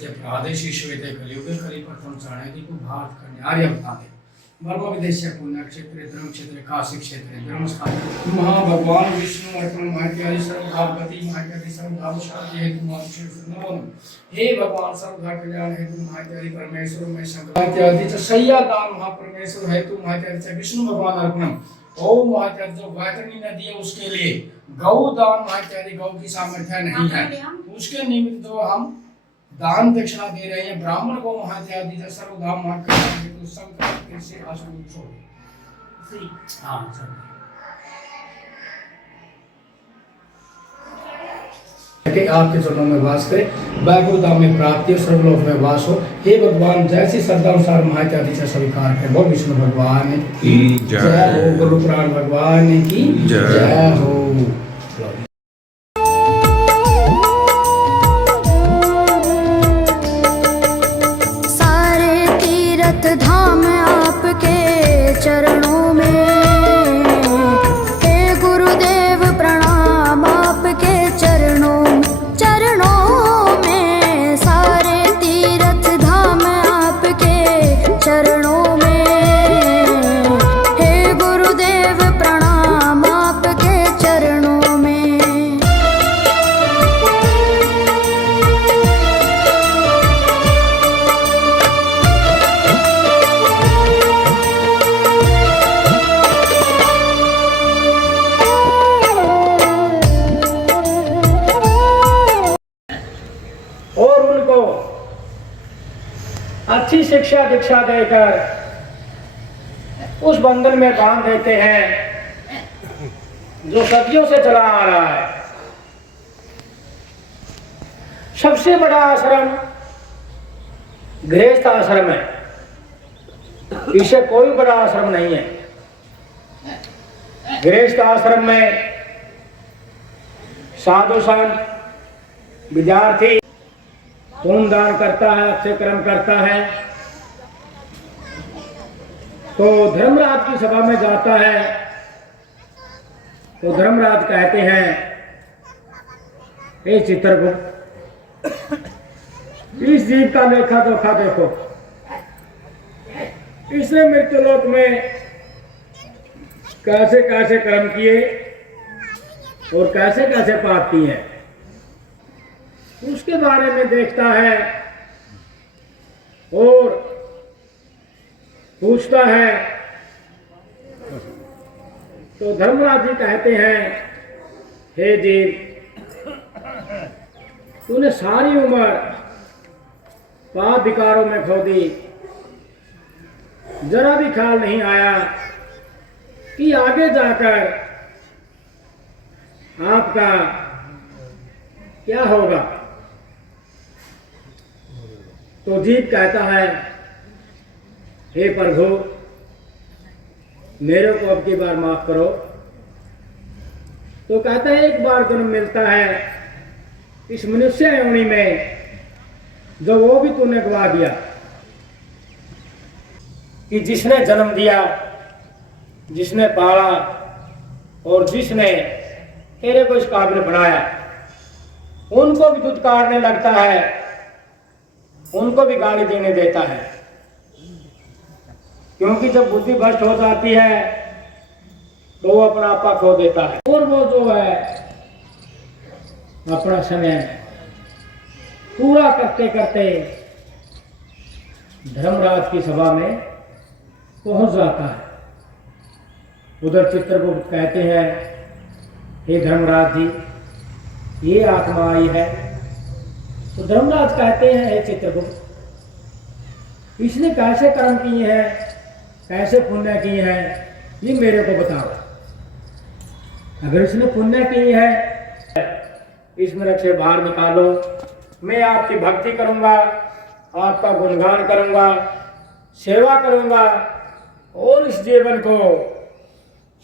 विद्य प्रादेशिक श्वेते कलियुगे कलि प्रथम चाणक्य को भारत कन्यार्य बताते ब्रह्म विदेश पुण्य क्षेत्र धर्म क्षेत्र काशी क्षेत्र धर्म स्थान महाभगवान विष्णु अर्पण महत्यादि सर्वभागवती महत्यादि सर्वभावशाली हेतु महाशेष हे भगवान सर्वधा कल्याण हेतु महत्यादि परमेश्वर में शंकर महत्यादि सैया दान महापरमेश्वर हेतु महत्यादि विष्णु भगवान अर्पण गौ महत्यादि जो वैतरणी नदी है उसके लिए गौ दान महत्यादि गौ की सामर्थ्य नहीं है उसके निमित्त तो हम दान दक्षिणा दे रहे हैं ब्राह्मण को महत्यादि सर्वधाम महत्यादि तो संकल्प से आश्रम छोड़ हां सर कि आपके चरणों में वास करे वैकुंठ धाम में प्राप्ति सर्वलोक में वास हो हे भगवान जैसी श्रद्धा अनुसार महत्यादि से स्वीकार करें बोल विष्णु भगवान की जय हो गुरु प्राण भगवान की जय हो। सारे तीर्थ धाम आपके चरणों में हे गुरुदेव प्रणाम आपके चरणों में सारे तीर्थ धाम आपके चरणों में हे गुरुदेव प्रणाम आपके चरणों में। और उनको अच्छी शिक्षा दीक्षा देकर उस बंधन में बांध देते हैं जो सदियों से चला आ रहा है। सबसे बड़ा आश्रम गृहस्थ आश्रम है, इसे कोई बड़ा आश्रम नहीं है। गृहस्थ आश्रम में साधु संत विद्यार्थी पुण्य दान करता है, अच्छे कर्म करता है, तो धर्मराज की सभा में जाता है तो धर्मराज कहते हैं हे चित्रगुप्त इस जीव का लेखा जोखा देखो, इसने मृत्युलोक में कैसे कैसे कर्म किए और कैसे कैसे पाप किए हैं उसके बारे में देखता है और पूछता है। तो धर्मराज जी कहते हैं हे जीव तूने सारी उम्र पाप विकारों में खो दी, जरा भी ख्याल नहीं आया कि आगे जाकर आपका क्या होगा। तो जीव कहता है हे प्रभु मेरे को अब की बार माफ करो। तो कहता है एक बार जन्म मिलता है इस मनुष्य योनि में जो वो भी तूने गवा दिया कि जिसने जन्म दिया, जिसने पाला और जिसने तेरे को इस काबिल बनाया उनको भी दुत्कारने लगता है, उनको भी गाली देने देता है। क्योंकि जब बुद्धि भ्रष्ट हो जाती है तो वो अपना आपा खो देता है और वो जो है अपना समय पूरा करते करते धर्मराज की सभा में पहुंच जाता है। उधर चित्रगुप्त कहते हैं हे धर्मराज जी ये आत्मा आई है। तो धर्मराज कहते हैं हे चित्रगुप्त इसने कैसे कर्म किए हैं, कैसे पुण्य किए हैं ये मेरे को बताओ। अगर इसने पुण्य किए हैं इस नरक से बाहर निकालो, मैं आपकी भक्ति करूंगा, आपका गुणगान करूंगा, सेवा करूंगा और इस जीवन को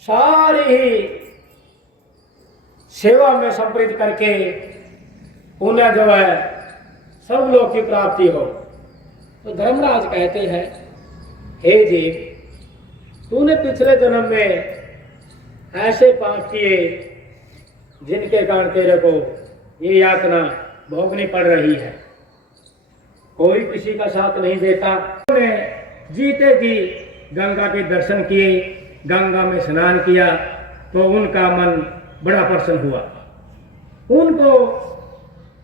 सारी ही सेवा में संप्रीत करके पुण्य जो है सब लोग की प्राप्ति हो। तो धर्मराज कहते हैं हे जीव तूने पिछले जन्म में ऐसे पाप किए जिनके कारण तेरे को ये यातना भोगनी पड़ रही है। कोई किसी का साथ नहीं देता। उन्होंने जीते जी गंगा के दर्शन किए, गंगा में स्नान किया तो उनका मन बड़ा प्रसन्न हुआ, उनको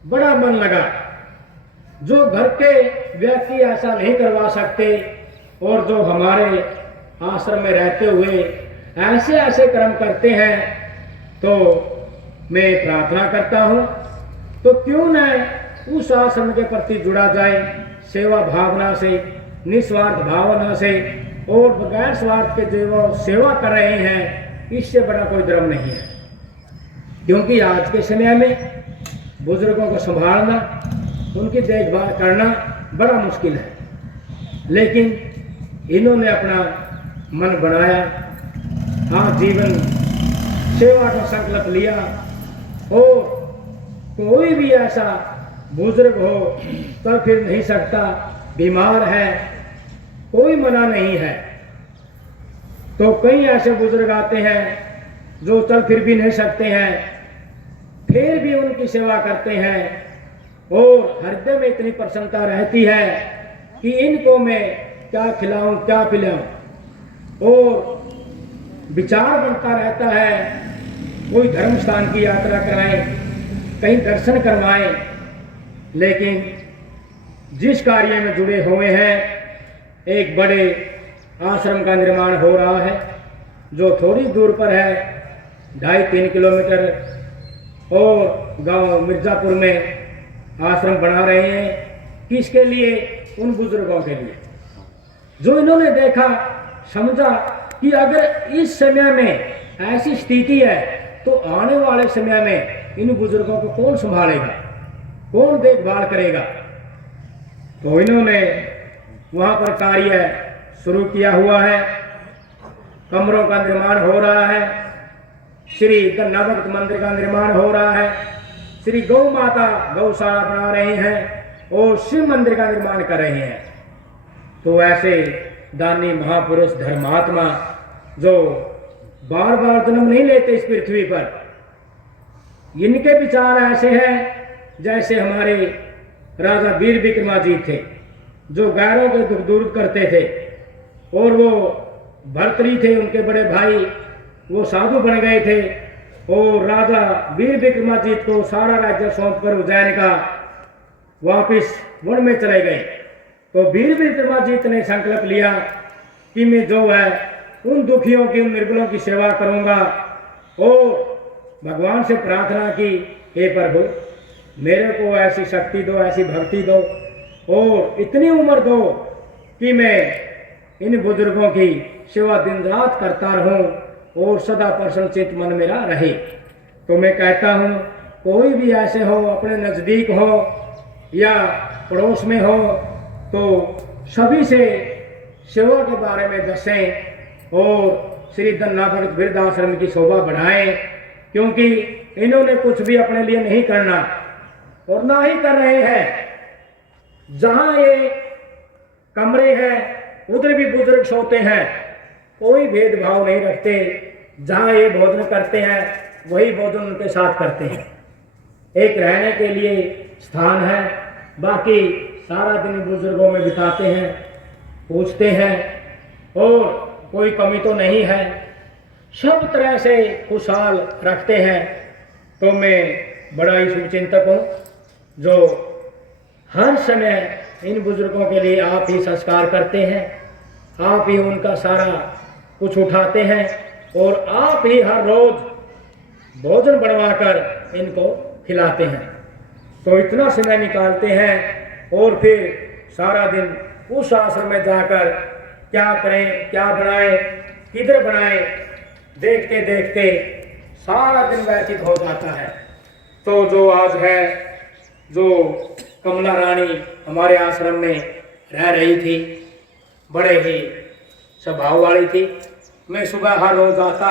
बड़ा मन लगा। जो घर के व्यक्ति ऐसा नहीं करवा सकते और जो हमारे आश्रम में रहते हुए ऐसे ऐसे कर्म करते हैं, तो मैं प्रार्थना करता हूँ तो क्यों न उस आश्रम के प्रति जुड़ा जाए, सेवा भावना से, निस्वार्थ भावना से, और बगैर स्वार्थ के जो सेवा कर रहे हैं, इससे बड़ा कोई धर्म नहीं है। क्योंकि आज के समय में बुजुर्गों को संभालना, उनकी देखभाल करना बड़ा मुश्किल है, लेकिन इन्होंने अपना मन बनाया, आज जीवन सेवा का संकल्प लिया। और कोई भी ऐसा बुजुर्ग हो तो फिर नहीं सकता, बीमार है, कोई मना नहीं है। तो कई ऐसे बुजुर्ग आते हैं जो चल फिर भी नहीं सकते हैं, फिर भी उनकी सेवा करते हैं और हृदय में इतनी प्रसन्नता रहती है कि इनको मैं क्या खिलाऊं, क्या पिलाऊं, और विचार बनता रहता है कोई धर्म स्थान की यात्रा कराएं, कहीं दर्शन करवाएं। लेकिन जिस कार्य में जुड़े हुए हैं, एक बड़े आश्रम का निर्माण हो रहा है जो थोड़ी दूर पर है, 2.5-3 किलोमीटर, और गांव मिर्जापुर में आश्रम बना रहे हैं। किसके लिए? उन बुजुर्गों के लिए जो इन्होंने देखा, समझा कि अगर इस समय में ऐसी स्थिति है तो आने वाले समय में इन बुजुर्गों को कौन संभालेगा, कौन देखभाल करेगा। तो इन्होंने वहाँ पर कार्य शुरू किया हुआ है, कमरों का निर्माण हो रहा है, श्री गन्ना भक्त मंदिर का निर्माण हो रहा है, श्री गौ माता गौशाला बना रहे हैं और शिव मंदिर का निर्माण कर रहे हैं। तो ऐसे दानी महापुरुष धर्मात्मा जो बार बार जन्म नहीं लेते इस पृथ्वी पर, इनके विचार ऐसे हैं जैसे हमारे राजा वीर विक्रमाजीत थे, जो गैरों के दुख दूर करते थे। और वो भर्तृहरि थे, उनके बड़े भाई, वो साधु बन गए थे और राजा वीर विक्रमाजीत को सारा राज्य सौंपकर उज्जैन का वापिस वन में चले गए। तो वीर विक्रमाजीत ने संकल्प लिया कि मैं जो है उन दुखियों की, उन निर्बलों की सेवा करूंगा, और भगवान से प्रार्थना की, हे प्रभु मेरे को ऐसी शक्ति दो, ऐसी भक्ति दो और इतनी उम्र दो कि मैं इन बुजुर्गों की सेवा दिन रात करता रहूं और सदा प्रसन्नचित मन मेरा रहे। तो मैं कहता हूं, कोई भी ऐसे हो, अपने नज़दीक हो या पड़ोस में हो, तो सभी से सेवा के बारे में दसें और श्री गन्ना भक्त वृद्धाश्रम की शोभा बढ़ाएं। क्योंकि इन्होंने कुछ भी अपने लिए नहीं करना और ना ही कर रहे हैं। जहां ये कमरे हैं उधर भी बुजुर्ग सोते हैं, कोई भेदभाव नहीं रखते। जहां ये भोजन करते हैं वही भोजन उनके साथ करते हैं। एक रहने के लिए स्थान है, बाकी सारा दिन बुजुर्गों में बिताते हैं, पूछते हैं और कोई कमी तो नहीं है, सब तरह से खुशहाल रखते हैं। तो मैं बड़ा ही शुभचिंतक हूँ जो हर समय इन बुजुर्गों के लिए आप ही संस्कार करते हैं, आप ही उनका सारा कुछ उठाते हैं और आप ही हर रोज भोजन बनवाकर इनको खिलाते हैं। तो इतना समय निकालते हैं और फिर सारा दिन उस आश्रम में जाकर क्या करें, क्या बनाएं, किधर बनाएं, देखते देखते सारा दिन व्यतीत हो जाता है। तो जो आज है, जो कमला रानी हमारे आश्रम में रह रही थी, बड़े ही स्वभाव वाली थी। मैं सुबह हर रोज आता,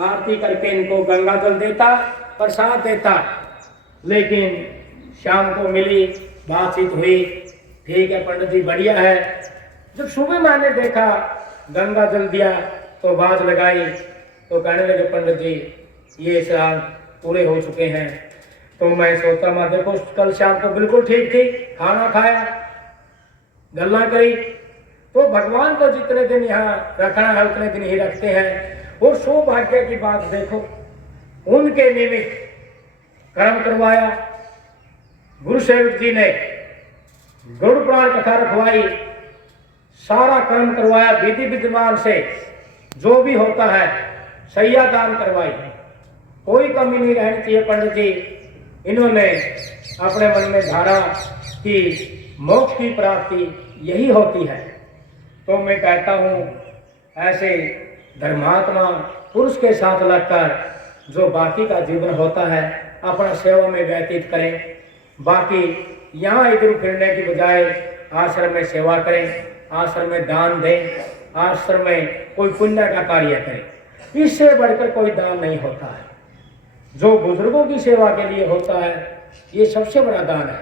आरती करके इनको गंगा जल देता, प्रसाद देता। लेकिन शाम को मिली, बातचीत हुई, ठीक है पंडित जी बढ़िया है। जब सुबह मैंने देखा गंगा जल दिया तो बाज लगाई, तो कहने लगे पंडित जी ये साल पूरे हो चुके हैं। तो मैं सोचता मैं देखो कल शाम को बिल्कुल ठीक थी, खाना खाया, गल्ला करी। तो भगवान को जितने दिन यहाँ रखना है उतने दिन ही रखते हैं। और सौभाग्य की बात देखो, उनके निमित्त कर्म करवाया। गुरु सेवक जी ने गरुड़ पुराण कथा रखवाई, सारा कर्म करवाया विधि विद्वान से, जो भी होता है सैया दान करवाई, कोई कमी नहीं रहनी चाहिए। पंडित जी इन्होंने अपने मन में धारा कि मोक्ष की प्राप्ति यही होती है। तो मैं कहता हूँ ऐसे धर्मात्मा पुरुष के साथ लगकर जो बाकी का जीवन होता है अपना सेवा में व्यतीत करें। बाकी यहाँ इधर फिरने की बजाय आश्रम में सेवा करें, आश्रम में दान दें, आश्रम में कोई पुण्य का कार्य करें। इससे बढ़कर कोई दान नहीं होता है। जो बुजुर्गों की सेवा के लिए होता है ये सबसे बड़ा दान है।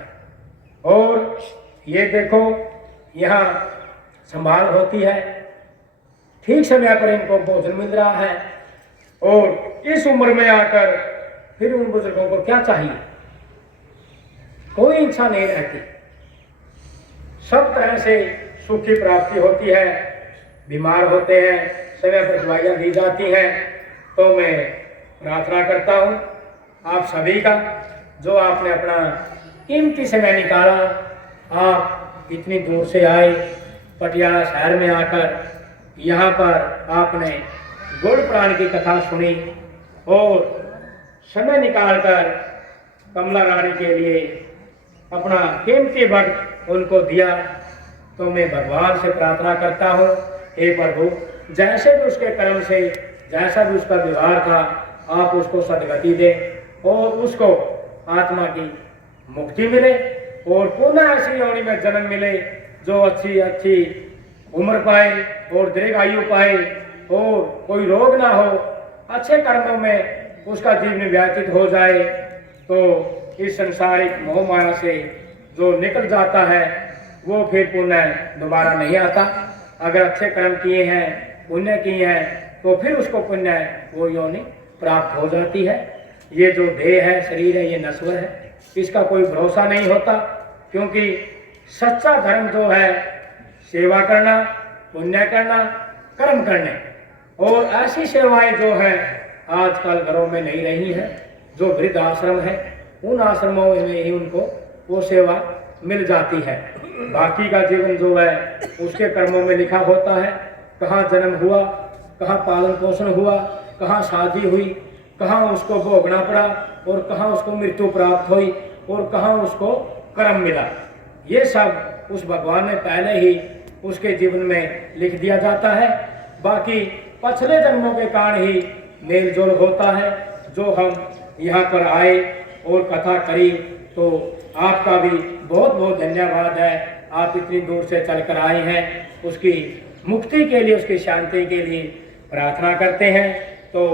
और ये देखो यहाँ संभाल होती है, ठीक समय पर इनको भोजन मिल रहा है। और इस उम्र में आकर फिर उन बुजुर्गों को क्या चाहिए, कोई इच्छा नहीं रहती। सब तरह से सुख की प्राप्ति होती है। बीमार होते हैं समय पर दवाइयाँ दी जाती हैं। तो मैं प्रार्थना करता हूँ आप सभी का, जो आपने अपना कीमती समय निकाला, आप इतनी दूर से आए, पटियाला शहर में आकर यहाँ पर आपने गरुड़ पुराण की कथा सुनी और समय निकालकर कमला रानी के लिए अपना कीमती वक्त उनको दिया। तो मैं भगवान से प्रार्थना करता हूँ, हे प्रभु, जैसे भी उसके कर्म से जैसा भी उसका व्यवहार था आप उसको सदगति दें और उसको आत्मा की मुक्ति मिले और पुनः ऐसी योनि में जन्म मिले जो अच्छी उम्र पाए और दीर्घ आयु पाए और कोई रोग ना हो, अच्छे कर्मों में उसका जीवन व्यतीत हो जाए। तो इस संसारिक मोह माया से जो निकल जाता है वो फिर पुनः दोबारा नहीं आता। अगर अच्छे कर्म किए हैं, पुण्य किए हैं, तो फिर उसको पुण्य वो योनि प्राप्त हो जाती है। ये जो देह है, शरीर है, ये नश्वर है, इसका कोई भरोसा नहीं होता। क्योंकि सच्चा धर्म जो है सेवा करना, पुण्य करना, कर्म करने, और ऐसी सेवाएं जो है आजकल घरों में नहीं रही है। जो वृद्ध आश्रम है उन आश्रमों में ही उनको वो सेवा मिल जाती है। बाकी का जीवन जो है उसके कर्मों में लिखा होता है, कहाँ जन्म हुआ, कहाँ पालन पोषण हुआ, कहाँ शादी हुई, कहाँ उसको भोगना पड़ा और कहाँ उसको मृत्यु प्राप्त हुई और कहाँ उसको कर्म मिला। ये सब उस भगवान ने पहले ही उसके जीवन में लिख दिया जाता है। बाकी पिछले जन्मों के कारण ही मेल जोल होता है। जो हम यहाँ पर आए और कथा करी तो आपका भी बहुत बहुत धन्यवाद है। आप इतनी दूर से चलकर आए हैं, उसकी मुक्ति के लिए, उसकी शांति के लिए प्रार्थना करते हैं। तो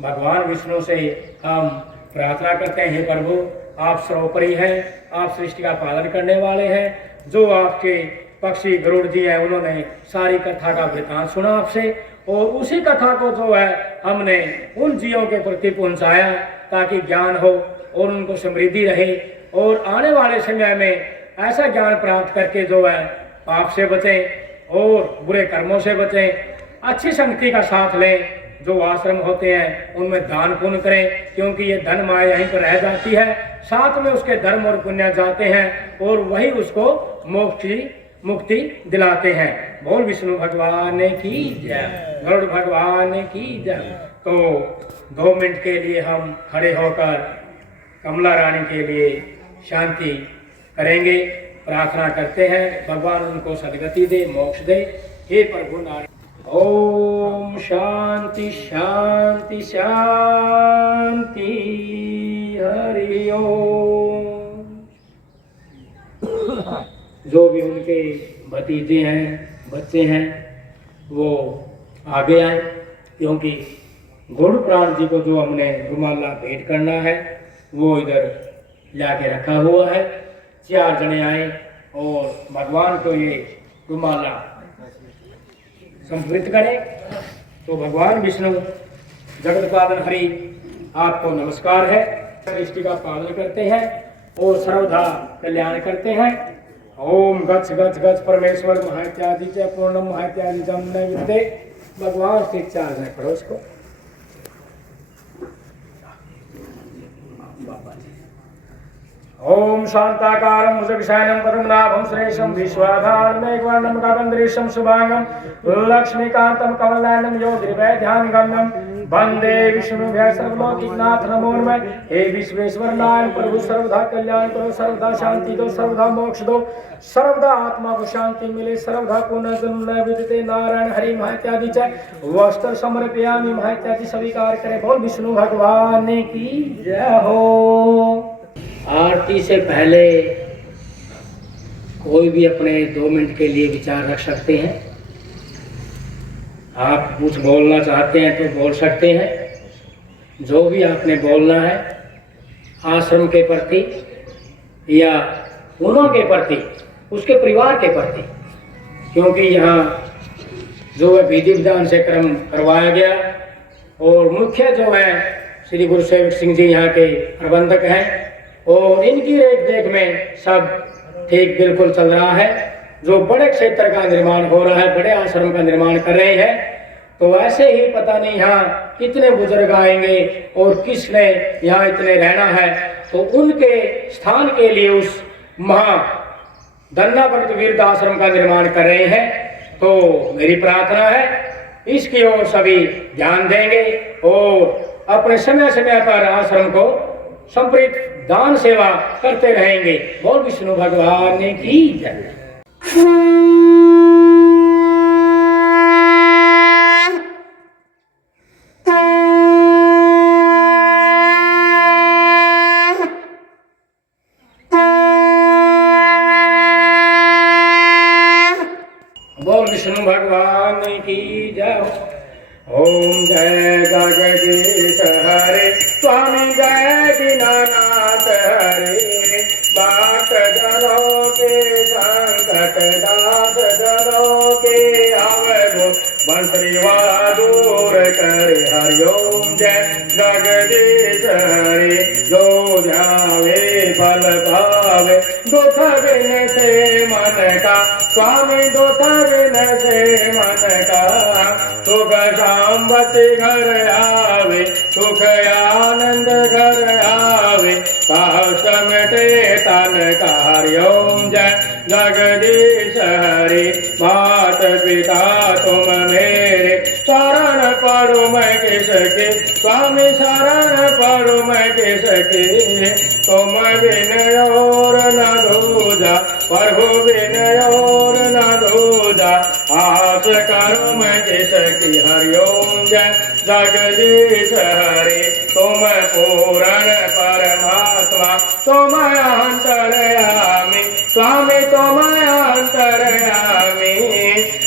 भगवान विष्णु से हम प्रार्थना करते हैं, हे प्रभु, आप सर्वोपरि हैं, आप सृष्टि का पालन करने वाले हैं। जो आपके पक्षी गरुड़ जी हैं उन्होंने सारी कथा का वृतांत सुना आपसे, और उसी कथा को जो है हमने उन जीवों के प्रति पहुंचाया ताकि ज्ञान हो और उनको समृद्धि रहे, और आने वाले समय में ऐसा ज्ञान प्राप्त करके जो है पाप से बचें और बुरे कर्मों से बचें, अच्छी संगति का साथ लें। जो आश्रम होते हैं उनमें दान पुण्य करें, क्योंकि ये धन माया यहीं पर रह जाती है, साथ में उसके धर्म और पुण्य जाते हैं और वही उसको मोक्ष की मुक्ति दिलाते हैं। बोल विष्णु भगवान की जय, गरुड़ भगवान की जय। तो 2 मिनट के लिए हम खड़े होकर कमला रानी के लिए शांति करेंगे, प्रार्थना करते हैं, भगवान उनको सदगति दे, मोक्ष दे। हे प्रभु नारायण। ओम शांति शांति शांति, हरि ओम। जो भी उनके भतीजे हैं, बच्चे हैं, वो आगे आए, क्योंकि गरुड़ पुराण जी को जो हमने रुमाला भेंट करना है वो इधर लाके रखा हुआ है। 4 जने आए और भगवान को ये रुमाला समर्पित करें। तो भगवान विष्णु जगत पालन हरि आपको नमस्कार है। सृष्टि का पालन करते हैं और सर्वदा कल्याण करते हैं। ओम गच्छ गच्छ गच्छ परमेश्वर महात्यादि च पूर्णम महात्यादि जम न विद्ये भगवान से चार है पढ़ो उसको। ओम शांताकारं भुजगशयनं पद्मनाभं सुरेशं विश्वाधारं मेघवर्णं गगनदृशं शुभांगं लक्ष्मीकान्तं कमलनयनं योगिर्वैध्यानिगम्यं वंदे विष्णुभ्यः सर्वलोकनाथ नमो नमः। हे विश्वेश्वर नारायण प्रभु सर्वदा कल्याण करो, सर्वदा शांति दो, सर्वदा मोक्ष दो, सर्वदा आत्मा को शांति मिले, सर्वदा पुनर्जन्म न विद्यते। नारायण हरि महात्यादि च वस्त्र समर्पयामि महात्यादि स्वीकार करें। बोल विष्णु भगवान की जय हो। आरती से पहले कोई भी अपने 2 मिनट के लिए विचार रख सकते हैं। आप कुछ बोलना चाहते हैं तो बोल सकते हैं। जो भी आपने बोलना है आश्रम के प्रति या उन्हों के प्रति, उसके परिवार के प्रति, क्योंकि यहाँ जो है विधि विधान से क्रम करवाया गया और मुख्य जो है श्री गुरु सेवक सिंह जी यहाँ के प्रबंधक हैं और इनकी रेख देख में सब ठीक बिल्कुल चल रहा है। जो बड़े क्षेत्र का निर्माण हो रहा है, बड़े आश्रम का निर्माण कर रहे हैं, तो ऐसे ही पता नहीं यहाँ कितने बुजुर्ग आएंगे और किसने यहाँ इतने रहना है, तो उनके स्थान के लिए उस महा दन्ना भक्त वीर आश्रम का निर्माण कर रहे हैं। तो मेरी प्रार्थना है इसकी ओर सभी ध्यान देंगे और अपने समय समय पर आश्रम को संप्रीत दान सेवा करते रहेंगे। बोल विष्णु भगवान की जय। बोल विष्णु भगवान की जय। ओम जय जगदीश हरे स्वामी जय दीनानाथ हरे। बाट जनों के संकट दास जनों के आवगो बंसरीवा दूर करे। हरिओम जय जगदीश हरे। जो ध्यावे फल पावे दुख बिन से मन का। स्वामी दुख बिन से मन का। सुख शांति घर आवे, सुख आनंद घर आवे। कष्ट मिटे तन का। हरिओम जय जगदीश हरे। मात पिता तुम मेरे शरण पड़ो मैं किसके। स्वामी शरण पड़ो मैं किसके। तुम बिन और न दूजा, प्रभु बिन और न दूजा। आस करो मैं किसकी। हरिओम जय जगदीश हरे। तुम पूर्ण परमात्मा, तुम अंतर्यामी। स्वामी तुम अंतर्यामी।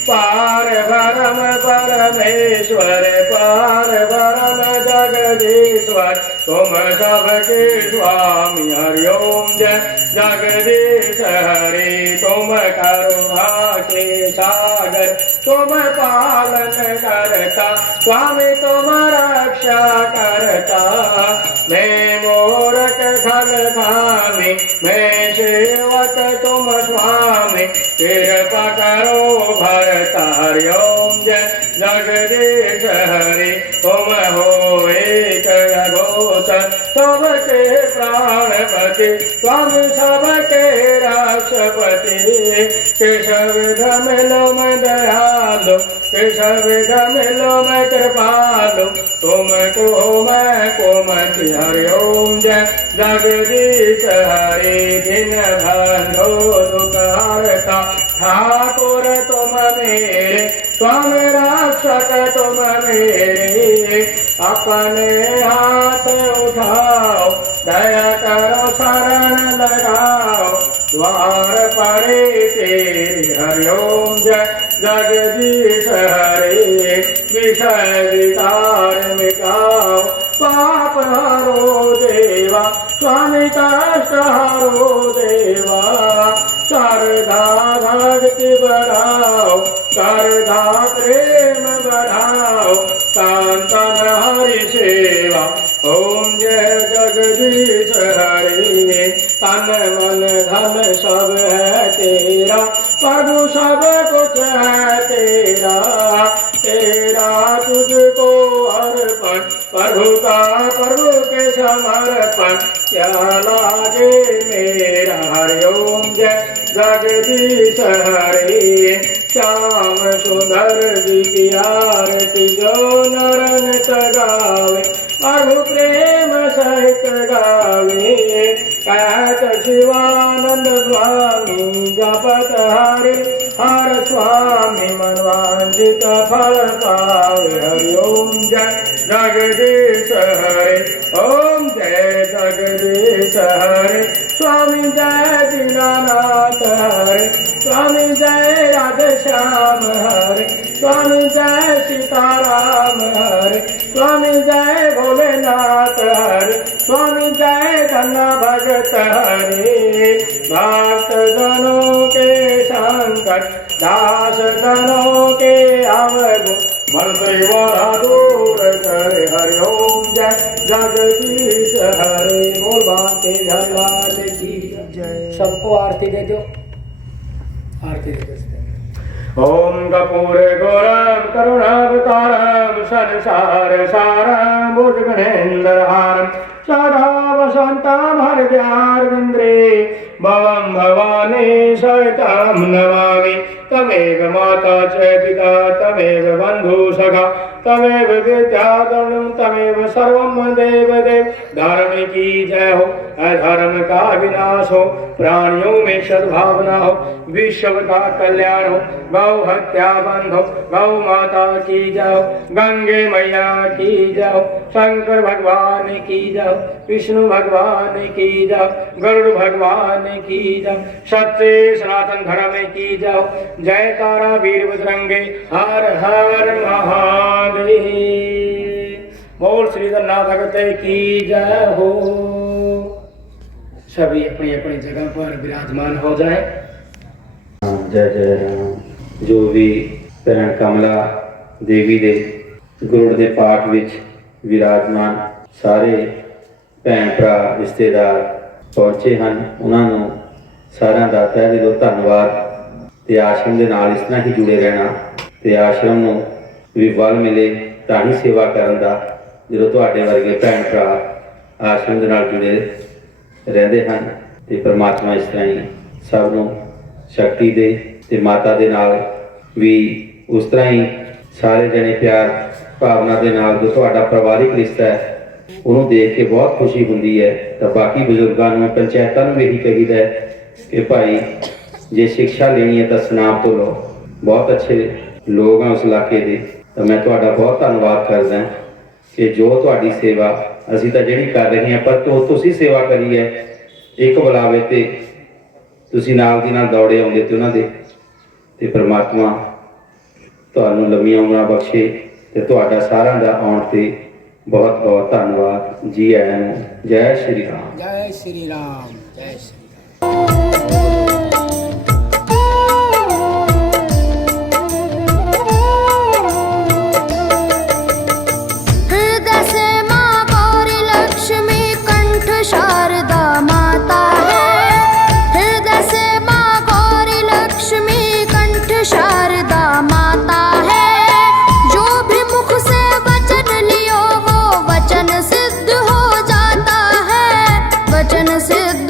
पार ब्रह्म परमेश्वर, पार ब्रह्म जगदीश्वर। तुम सबके स्वामी। हरिओम जय जगदीश हरे। तुम करुणा के सागर, तुम पालन करता। स्वामी तुम रक्षा करता। मैं मूर्ख खल खामी, मैं सेवक तुम स्वामी। कृपा करो भरता। हरिओम जय जगदीश हरे। तुम हो एक गोचर, सबके प्राणपति। स्वामी सबके राष्ट्रपति। केशव मिलो मैं दयालु, केशव मिलो मैं कृपालु। तुमको मैं कोमति। हरिओम जय जगदीश हरे। दिन बंधो दुख हरता ठाकुर तुम मेरे। स्वामी रक्षक तुम मेरे। अपने हाथ उठाओ, दया करो शरण लगाओ। द्वार पड़े तेरे। हरिओम जय जगदीश हरे। विषय विकार मिटाओ, पाप हरो देवा। स्वामी कष्ट हरो देवा। श्रद्धा भक्ति बढ़ाओ, श्रद्धा प्रेम बढ़ाओ। संतन हरि सेवा। ओम जय जगदीश हरे। तन मन धन सब है तेरा, प्रभु सब कुछ है तेरा, तेरा तुझको अर्पण प्रभु का, प्रभु के समर्पण क्या लागे मेरा। हरि ओम जय जगदीश हरे, श्याम सुंदर जी की आरती जो नरन गावे, प्रभु प्रेम सहित गावे। कहत शिवानंद स्वामी जपत हरे, हर स्वामी मनवांछित फल पावे। हरि ओम जय जगदीश हरे, ओम जय जगदीश हरे, स्वामी जय दीनानाथ हरे, स्वामी जय राधेश्याम हरे, स्वामी जय सीताराम हरे, स्वामी जय भोलेनाथ हरे, स्वामी जय धन्ना भगत हरे। भक्त जनों के संकट, दास जनों के अवगुण, मन से वरा दूर करे। हरि ओम जय जगदीश हरे, बोल बांके हरलाल की जय। सबको आरती दे दो, आरती दे दो। ओम कपूर गौरम करुणावतारम, संसार सारम भुजगणेन्द्रहारम, सदा वसंतम हृदयारविंद्रे, भवम भवानी सहितं नमामि। तमेव माता च पिता, तमेव बंधु सखा, तमेव विद्याधरम, तमेव सर्वं देव देव। धर्म की जय हो, अधर्म का विनाश हो, प्राणियों में सद्भावना हो, विश्व का कल्याण हो। गौ हत्या बंद हो, गौ माता की जय हो, गंगे मैया की जय हो, शंकर भगवान की जय हो, विष्णु भगवान की जय हो, गरुड़ भगवान की जय, सत्य सनातन धर्म की जय हो। जयकारा वीर बजरंगे, हर हर महादेव। बोल श्री जगन्नाथ भगत की जय हो। सभी अपनी अपनी जगह पर विराजमान हो जाए। जय जय राम। जो भी भैन कमला देवी दे गुरुड़ दे पाठ विच विराजमान सारे भैन भरा रिश्तेदार पहुंचे हैं, उन्होंने सारिਆਂ ਦਾ तहे दिलों धन्यवाद। ਤੇ आश्रम के नाल इस तरह ही जुड़े रहना, ਤੇ आश्रम ਨੂੰ भी बल मिले ਤਾਂ ही सेवा ਕਰਨ ਦਾ। ਜਦੋਂ ਤੁਹਾਡੇ ਵਰਗੇ ਭੈਣ ਭਰਾ आश्रम के नाल जुड़े ਰਹਿੰਦੇ ਹਨ ਤੇ परमात्मा इस तरह ही सब ਨੂੰ शक्ति दे ਤੇ माता ਦੇ ਨਾਲ भी उस तरह ही सारे जने प्यार भावना के नाल जो ਤੁਹਾਡਾ ਪਰਿਵਾਰਿਕ रिश्ता है ਉਹਨੂੰ देख के बहुत खुशी ਹੁੰਦੀ है। तो बाकी बजुर्गों ਨੂੰ पंचायतों ਨੂੰ यही कहीदा है कि भाई जे शिक्षा लेनी है तो सनाम तो लो, बहुत अच्छे लोग हैं उस इलाके के। तो मैं तुहाडा बहुत धन्यवाद करदा कि जो तुहाडी सेवा असीं तां जिहड़ी कर रहे हैं, पर तो तुसीं सेवा करी है, एक बुलावे ते तुसीं नाल दी नाल दौड़े आउंदे ते उन्हां दे। ते परमात्मा तुहानूं लंबीआं उमरां बख्शे ते तुहाडा सारिआं दा आउण ते बहुत बहुत धन्यवाद। जी आयां नूं। जय श्री राम। जय श्री राम। जय श्री राम। वचन सिद्ध